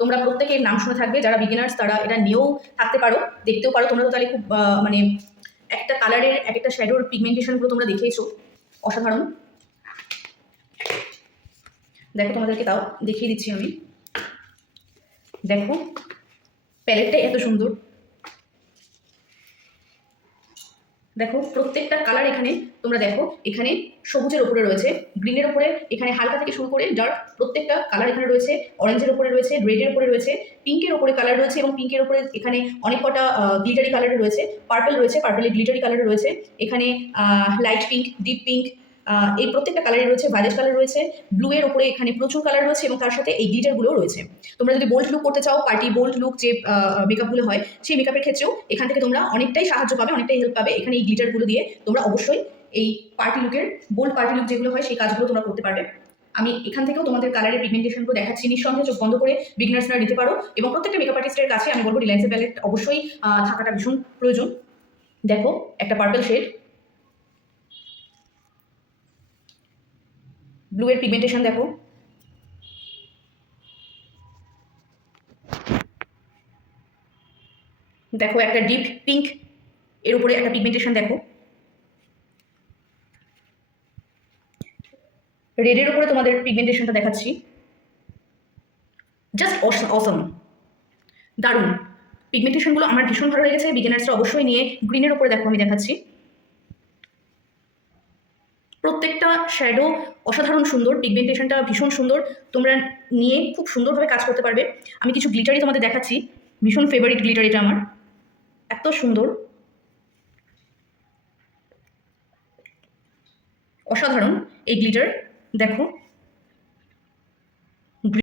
তোমরা প্রত্যেকের নাম শুনে থাকবে, যারা বিগিনার্স তারা এটা নিয়েও থাকতে পারো, দেখতেও পারো। তোমরা তো তাহলে খুব মানে একটা কালারের এক একটা শ্যাডোর পিগমেন্টেশনগুলো তোমরা দেখেইছো, অসাধারণ। দেখো তোমাদেরকে তাও দেখিয়ে দিচ্ছি আমি। দেখো প্যালেটটাই এত সুন্দর। দেখো প্রত্যেকটা কালার এখানে তোমরা দেখো, এখানে সবুজের ওপরে রয়েছে, গ্রিনের ওপরে, এখানে হালকা থেকে শুরু করে ডার্ক প্রত্যেকটা কালার এখানে রয়েছে, অরেঞ্জের ওপরে রয়েছে, রেডের ওপরে রয়েছে, পিঙ্কের ওপরে কালার রয়েছে, এবং পিঙ্কের ওপরে এখানে অনেক কটা গ্লিটারি কালার রয়েছে, পার্পল রয়েছে, পার্পলের গ্লিটারি কালার রয়েছে, এখানে লাইট পিঙ্ক, ডিপ পিঙ্ক, এই প্রত্যেকটা কালারে রয়েছে, ভায়োলেট কালার রয়েছে, ব্লু এর ওপরে এখানে প্রচুর কালার রয়েছে, এবং তার সাথে এই গ্লিটারগুলোও রয়েছে। তোমরা যদি বোল্ড লুক করতে চাও, পার্টি বোল্ড লুক যে মেকআপগুলো হয়, সেই মেকআপের ক্ষেত্রেও এখান থেকে তোমরা অনেকটাই সাহায্য পাবে, অনেকটাই হেল্প পাবে। এখানে এই গ্লিটারগুলো দিয়ে তোমরা অবশ্যই এই পার্টি লুকের, বোল্ড পার্টি লুক যেগুলো হয় সেই কাজগুলো তোমরা করতে পারবে। আমি এখান থেকেও তোমাদের কালারের পিগমেন্টেশনগুলো দেখাচ্ছি, নিঃসন্দেহে চোখ বন্ধ করে বিগিনার্সরা নিতে পারো। এবং প্রত্যেকটা মেকআপ আর্টিস্টের কাছে আমি বলবো রিলায়েন্সের প্যালেট অবশ্যই থাকাটা ভীষণ প্রয়োজন। দেখো একটা পার্পল শেড, ব্লু এর পিগমেন্টেশন দেখো, দেখো একটা ডিপ পিঙ্ক এর উপরে একটা পিগমেন্টেশন দেখো, রেডের উপরে তোমাদের পিগমেন্টেশনটা দেখাচ্ছি, জাস্ট অসম, দারুণ পিগমেন্টেশনগুলো আমার ভীষণ ভালো লেগেছে। বিগিনার্সরা অবশ্যই নিয়ে, গ্রিনের উপরে দেখো আমি দেখাচ্ছি, প্রত্যেকটা শ্যাডো অসাধারণ সুন্দর, পিগমেন্টেশনটা ভীষণ সুন্দর, তোমরা নিয়ে খুব সুন্দরভাবে কাজ করতে পারবে। আমি কিছু গ্লিটারি তোমাদের দেখাচ্ছি, ভীষণ ফেভারিট গ্লিটার এটা আমার, এত সুন্দর, অসাধারণ এই গ্লিটার। দেখো